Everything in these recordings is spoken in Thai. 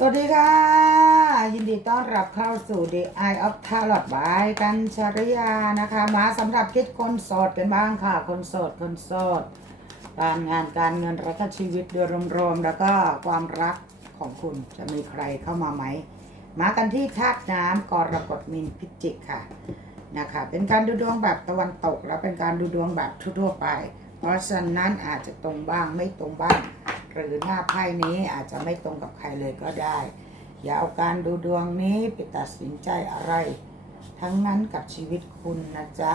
สวัสดีค่ะ ยินดีต้อนรับเข้าสู่ The Eye of Tarot by กันชริยานะคะ มาสำหรับคิดคนโสดกันบ้างค่ะ คนโสดคนโสดการงานการเงินรักชีวิตโดยรวมๆแล้วก็ความรักของคุณจะมีใครเข้ามาไหม มากันที่ธาตุน้ำกรกฎมินพิจิกค่ะนะคะเป็นการดูดวงแบบตะวันตก แล้วเป็นการดูดวงแบบทั่วๆไป เพราะฉะนั้นอาจจะตรงบ้างไม่ตรงบ้าง หรือหน้าไพ่นี้อาจจะไม่ตรงกับใครเลยก็ได้ อย่าเอาการดูดวงนี้ไปตัดสินใจอะไร ทั้งนั้นกับชีวิตคุณนะจ๊ะ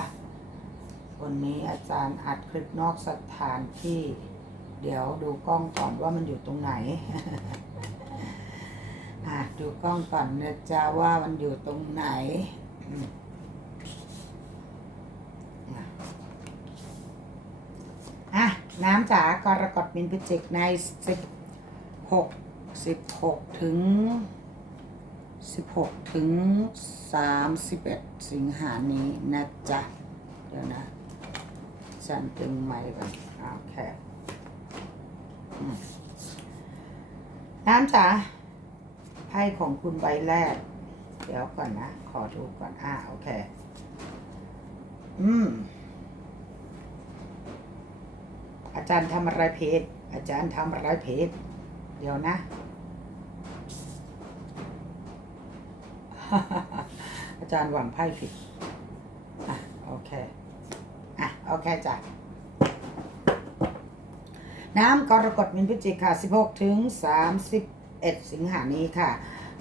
วันนี้อาจารย์อัดคลิปนอกสถานที่ เดี๋ยวดูกล้องก่อนว่ามันอยู่ตรงไหนอะดูกล้องก่อนนะจ๊ะว่ามันอยู่ตรงไหนอืมอะ น้ำจ๋ากรกฎมินพิจิกในสิบหกสิบหกถึงสิบหกถึงสามสิบเอ็ดสิงหานี้นะจ๊ะ เดี๋ยวนะฉันตึงไม้ก่อนโอเคน้ำจ๋าไพ่ของคุณใบแรก เดี๋ยวก่อนนะ ขอดูก่อน อ่า โอเค อืม อาจารย์ทำอะไรเพจอาจารย์ทำอะไรเพจเดี๋ยวนะ อาจารย์หวางไพ่ผิด อะ โอเค อะ โอเคจ้ะน้ำกรกฎมินพิจิกค่ะ 16 ถึง 31 สิงหานี้ค่ะ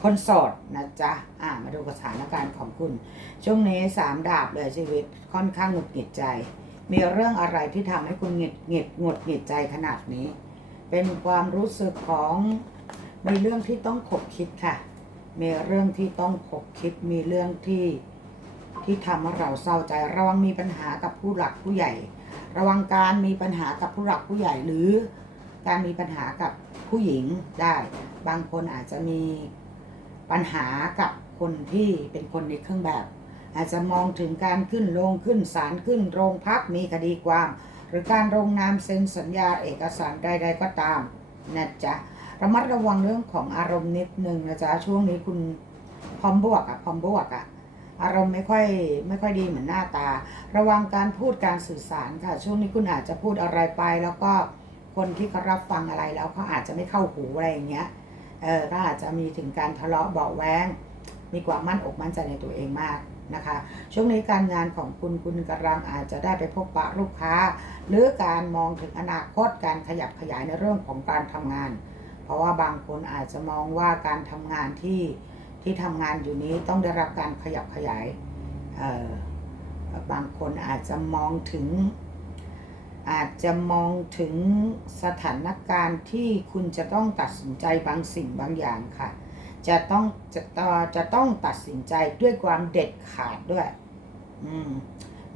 คนโสดนะจ๊ะ อะมาดูสถานการณ์ของคุณ ช่วงนี้สามดาบเลยชีวิตค่อนข้างหงุดหงิดใจ มีเรื่องอะไรที่ทำให้คุณหงิดหงิดหงุดหงิดใจขนาดนี้ เป็นความรู้สึกของมีเรื่องที่ต้องขบคิดค่ะ มีเรื่องที่ต้องขบคิด มีเรื่องที่ที่ทำให้เราเศร้าใจ ระวังมีปัญหากับผู้หลักผู้ใหญ่ ระวังการมีปัญหากับผู้หลักผู้ใหญ่หรือ การมีปัญหากับผู้หญิงได้ บางคนอาจจะมีปัญหากับคนที่เป็นคนในเครื่องแบบ อาจจะมองถึงการขึ้นโรงขึ้นศาลขึ้นโรงพักมีคดีความ หรือการลงนามเซ็นสัญญาเอกสารใด ๆ ก็ตามนะจ๊ะระมัดระวังเรื่องของอารมณ์นิดนึงนะจ๊ะช่วงนี้คุณพร้อมบวกอะพร้อมบวกอะอารมณ์ไม่ค่อยไม่ค่อยดีเหมือนหน้าตา ระวังการพูดการสื่อสารค่ะ ช่วงนี้คุณอาจจะพูดอะไรไป แล้วก็คนที่เขารับฟังอะไรแล้วเขาอาจจะไม่เข้าหูอะไรอย่างเงี้ยเออก็อาจจะมีถึงการทะเลาะเบาแวงมีความมั่นอกมั่นใจในตัวเองมาก นะคะ ช่วงนี้การงานของคุณคุณกำลังอาจจะได้ไปพบปะลูกค้า หรือการมองถึงอนาคตการขยับขยายในเรื่องของการทำงาน เพราะว่าบางคนอาจจะมองว่าการทำงานที่ที่ทำงานอยู่นี้ต้องได้รับการขยับขยายบางคนอาจจะมองถึง อาจจะมองถึงสถานการณ์ที่คุณจะต้องตัดสินใจบางสิ่งบางอย่างค่ะ จะต้องจะต่อจะต้องตัดสินใจด้วยความเด็ดขาดด้วย อืม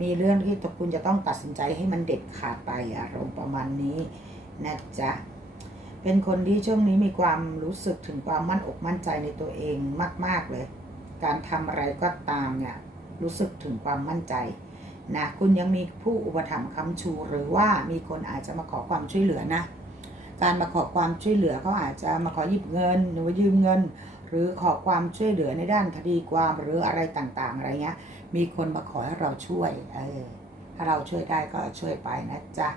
มีเรื่องที่คุณจะต้องตัดสินใจให้มันเด็ดขาดไปอารมณ์ประมาณนี้นะจ๊ะเป็นคนที่ช่วงนี้มีความรู้สึกถึงความมั่นอกมั่นใจในตัวเองมาก ๆเลย การทำอะไรก็ตามเนี่ยรู้สึกถึงความมั่นใจนะคุณยังมีผู้อุปถัมภ์ค้ำชู หรือว่ามีคนอาจจะมาขอความช่วยเหลือนะ การมาขอความช่วยเหลือเขาอาจจะมาขอหยิบเงิน หรือว่ายืมเงิน หรือขอความช่วยเหลือในด้านคดีความหรืออะไรต่างๆอะไรเงี้ย มีคนมาขอให้เราช่วยเออถ้าเราช่วยได้ก็ช่วยไปนะจ๊ะ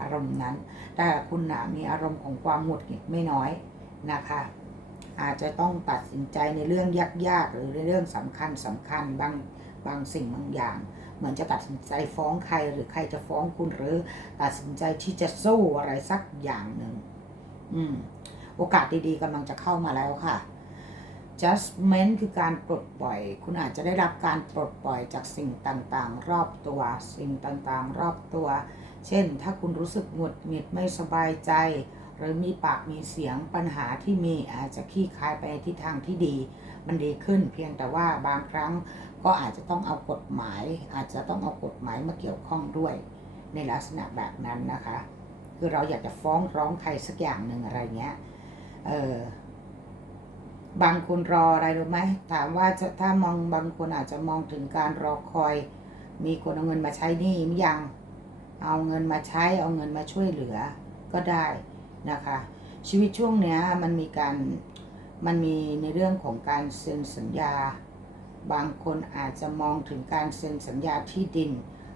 อารมณ์นั้น แต่คุณนะมีอารมณ์ของความหงุดหงิดไม่น้อยนะคะ อาจจะต้องตัดสินใจในเรื่องยากๆหรือในเรื่องสำคัญสำคัญบางบางสิ่งบางอย่าง เหมือนจะตัดสินใจฟ้องใครหรือใครจะฟ้องคุณหรือตัดสินใจที่จะสู้อะไรสักอย่างหนึ่งอืมโอกาสดีๆกำลังจะเข้ามาแล้วค่ะ judgment คือการปลดปล่อย คุณอาจจะได้รับการปลดปล่อยจากสิ่งต่างๆ รอบตัว สิ่งต่างๆ รอบตัว เช่น ถ้าคุณรู้สึกหงุดหงิดไม่สบายใจ หรือมีปากมีเสียงปัญหาที่มีอาจจะคลี่คลายไปทิศทางที่ดี มันดีขึ้นเพียงแต่ว่าบางครั้งก็อาจจะต้องเอากฎหมาย อาจจะต้องเอากฎหมายมาเกี่ยวข้องด้วย ในลักษณะแบบนั้นนะคะ คือเราอยากจะฟ้องร้องใครสักอย่างหนึ่งอะไรเงี้ย เออ บางคนรออะไรรู้ไหมถามว่าจะถ้ามองบางคนอาจจะมองถึงการรอคอย มีคนเอาเงินมาใช้หนี่ยัง เอาเงินมาใช้เอาเงินมาช่วยเหลือก็ได้นะคะ ชีวิตช่วงเนี้ยมันมีการมันมีในเรื่องของการเซ็นสัญญา บางคนอาจจะมองถึงการเซ็นสัญญาที่ดิน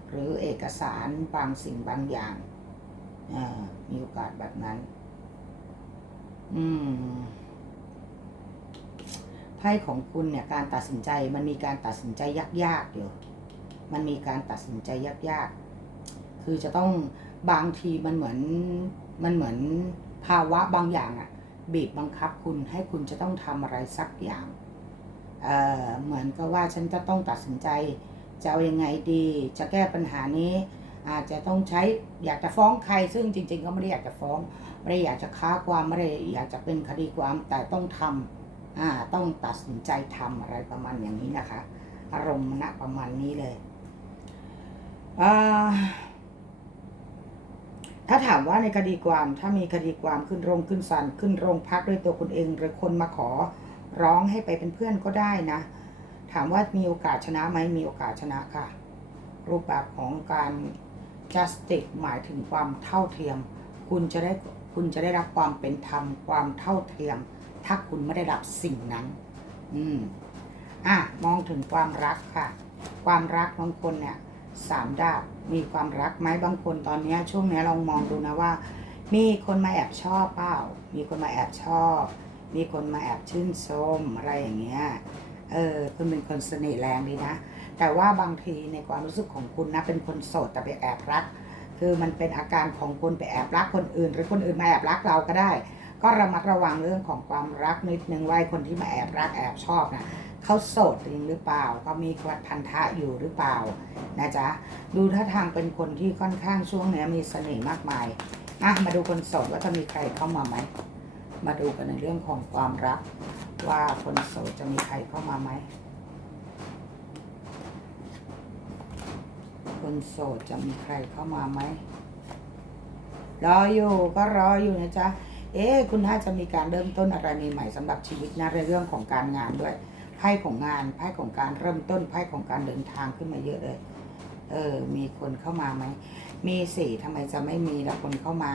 หรือเอกสารบางสิ่งบางอย่างามีโอกาสแบบนั้น อืม ไพ่ของคุณเนี่ยการตัดสินใจมันมีการตัดสินใจยากๆอยู่มันมีการตัดสินใจยากๆ คือจะต้องบางทีมันเหมือนมันเหมือนภาวะบางอย่างอะบีบบังคับคุณให้คุณจะต้องทำอะไรสักอย่างเอ่อเหมือนกับว่าฉันจะต้องตัดสินใจจะเอายังไงดี จะแก้ปัญหานี้อาจจะต้องใช้อยากจะฟ้องใคร ซึ่งจริง ๆ ก็ไม่ได้อยากจะฟ้อง ไม่ได้อยากจะค้าความไม่ได้อยากจะเป็นคดีความแต่ต้องทำอ่า ต้องตัดสินใจทำอะไรประมาณอย่างนี้นะคะ อารมณ์ณประมาณนี้เลยอ่าถ้าถามว่าในคดีความถ้ามีคดีความขึ้นโรงขึ้นศาลขึ้นโรงพักด้วยตัวคุณเอง หรือคนมาขอร้องให้ไปเป็นเพื่อนก็ได้นะ ถามว่ามีโอกาสชนะไหมมีโอกาสชนะค่ะ รูปแบบของการ justice หมายถึงความเท่าเทียม คุณจะได้คุณจะได้รับความเป็นธรรมความเท่าเทียม ถ้าคุณไม่ได้รับสิ่งนั้น อืมอะมองถึงความรักค่ะ ความรักบางคนเนี่ยสามดาบมีความรักไหมบางคนตอนนี้ช่วงนี้ลองมองดูนะว่า มีคนมาแอบชอบเปล่า มีคนมาแอบชอบ มีคนมาแอบชื่นชมอะไรอย่างเงี้ยเออคุณเป็นคนเสน่ห์แรงดีนะ แต่ว่าบางทีในความรู้สึกของคุณนะ เป็นคนโสดแต่ไปแอบรัก คือมันเป็นอาการของคนไปแอบรักคนอื่น หรือคนอื่นมาแอบรักเราก็ได้ ก็ระมัดระวังเรื่องของความรักนิดนึงไว้คนที่มาแอบรักแอบชอบนะเขาโสดจริงหรือเปล่าเขามีคัดพันธะอยู่หรือเปล่านะจ๊ะดูท่าทางเป็นคนที่ค่อนข้างช่วงนี้มีเสน่ห์มากมายอะมาดูคนโสดว่าจะมีใครเข้ามาไหมมาดูกันในเรื่องของความรัก ว่าคนโสดจะมีใครเข้ามาไหมคนโสดจะมีใครเข้ามาไหมรออยู่ก็รออยู่นะจ๊ะ เอ๊คุณน่าจะมีการเริ่มต้นอะไรใหม่ๆสำหรับชีวิตนะในเรื่องของการงานด้วยไพ่ของงานไพ่ของการเริ่มต้นไพ่ของการเดินทางขึ้นมาเยอะเลย เออ มีคนเข้ามาไหมมีสิทำไมจะไม่มีแล้วคนเข้ามา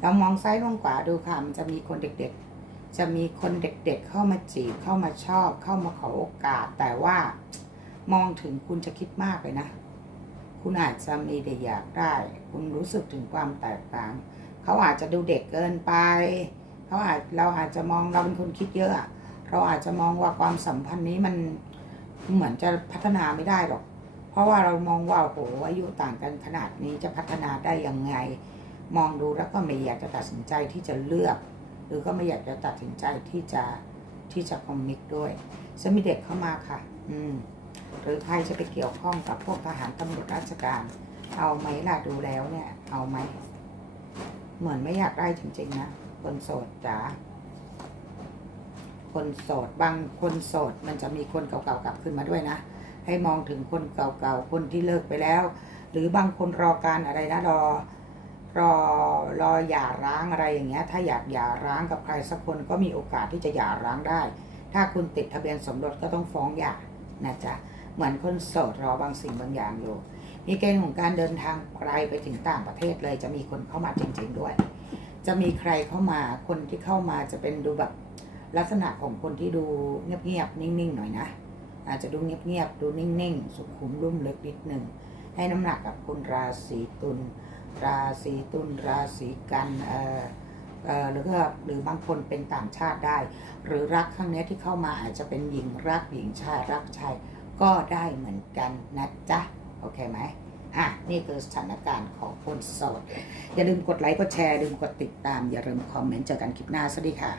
เรามองซ้ายมองขวาดูค่ะมันจะมีคนเด็กๆ จะมีคนเด็กๆ เข้ามาจีบเข้ามาชอบ เข้ามาขอโอกาส แต่ว่ามองถึงคุณจะคิดมากเลยนะ คุณอาจจะมีแต่อยากได้ คุณรู้สึกถึงความแตกต่าง เขาอาจจะดูเด็กเกินไปเขาอาจเราอาจจะมองเราเป็นคนคิดเยอะอะ เราอาจจะมองว่าความสัมพันธ์นี้มันเหมือนจะพัฒนาไม่ได้หรอก เพราะว่าเรามองว่าโอ้โหอายุต่างกันขนาดนี้จะพัฒนาได้ยังไง มองดูแล้วก็ไม่อยากจะตัดสินใจที่จะเลือก หรือก็ไม่อยากจะตัดสินใจที่จะที่จะคอมมิตด้วยจะมีเด็กเข้ามาค่ะ อืม หรือใครจะไปเกี่ยวข้องกับพวกทหารตำรวจราชการ เอาไหมล่ะดูแล้วเนี่ย เอาไหม เหมือนไม่อยากได้จริง ๆ นะ คนโสดจ๋าคนโสดบางคนโสดมันจะมีคนเก่าๆกลับขึ้นมาด้วยนะ ให้มองถึงคนเก่าๆ คนที่เลิกไปแล้ว หรือบางคนรอการอะไรนะรอรอรอหย่าร้างอะไรอย่างเงี้ย ถ้าอยากหย่าร้างกับใครสักคนก็มีโอกาสที่จะหย่าร้างได้ ถ้าคุณติดทะเบียนสมรสก็ต้องฟ้องหย่านะจ๊ะเหมือนคนโสดรอบางสิ่งบางอย่างอยู่ มีเกณฑ์ของการเดินทางไกลไปถึงต่างประเทศเลย จะมีคนเข้ามาจริง ๆด้วย จะมีใครเข้ามาคนที่เข้ามาจะเป็นดูแบบลักษณะของคนที่ดูเงียบๆนิ่งๆหน่อยนะ อาจจะดูเงียบๆดูนิ่งๆ สุขุมรุ่มลึกนิดหนึ่งให้น้ำหนักกับคุณราศีตุลราศีตุลราศีกันเอ่อเอ่อหรือก็หรือบางคนเป็นต่างชาติได้ หรือรักครั้งนี้ที่เข้ามาอาจจะเป็นหญิงรักหญิงชายรักชายก็ได้เหมือนกันนะจ๊ะ โอเคไหมอะ นี่คือสถานการณ์ของคนโสด อย่าลืมกดไลค์ กดแชร์อย่าลืมกดติดตาม อย่าลืมคอมเมนต์ เจอกันคลิปหน้า สวัสดีค่ะ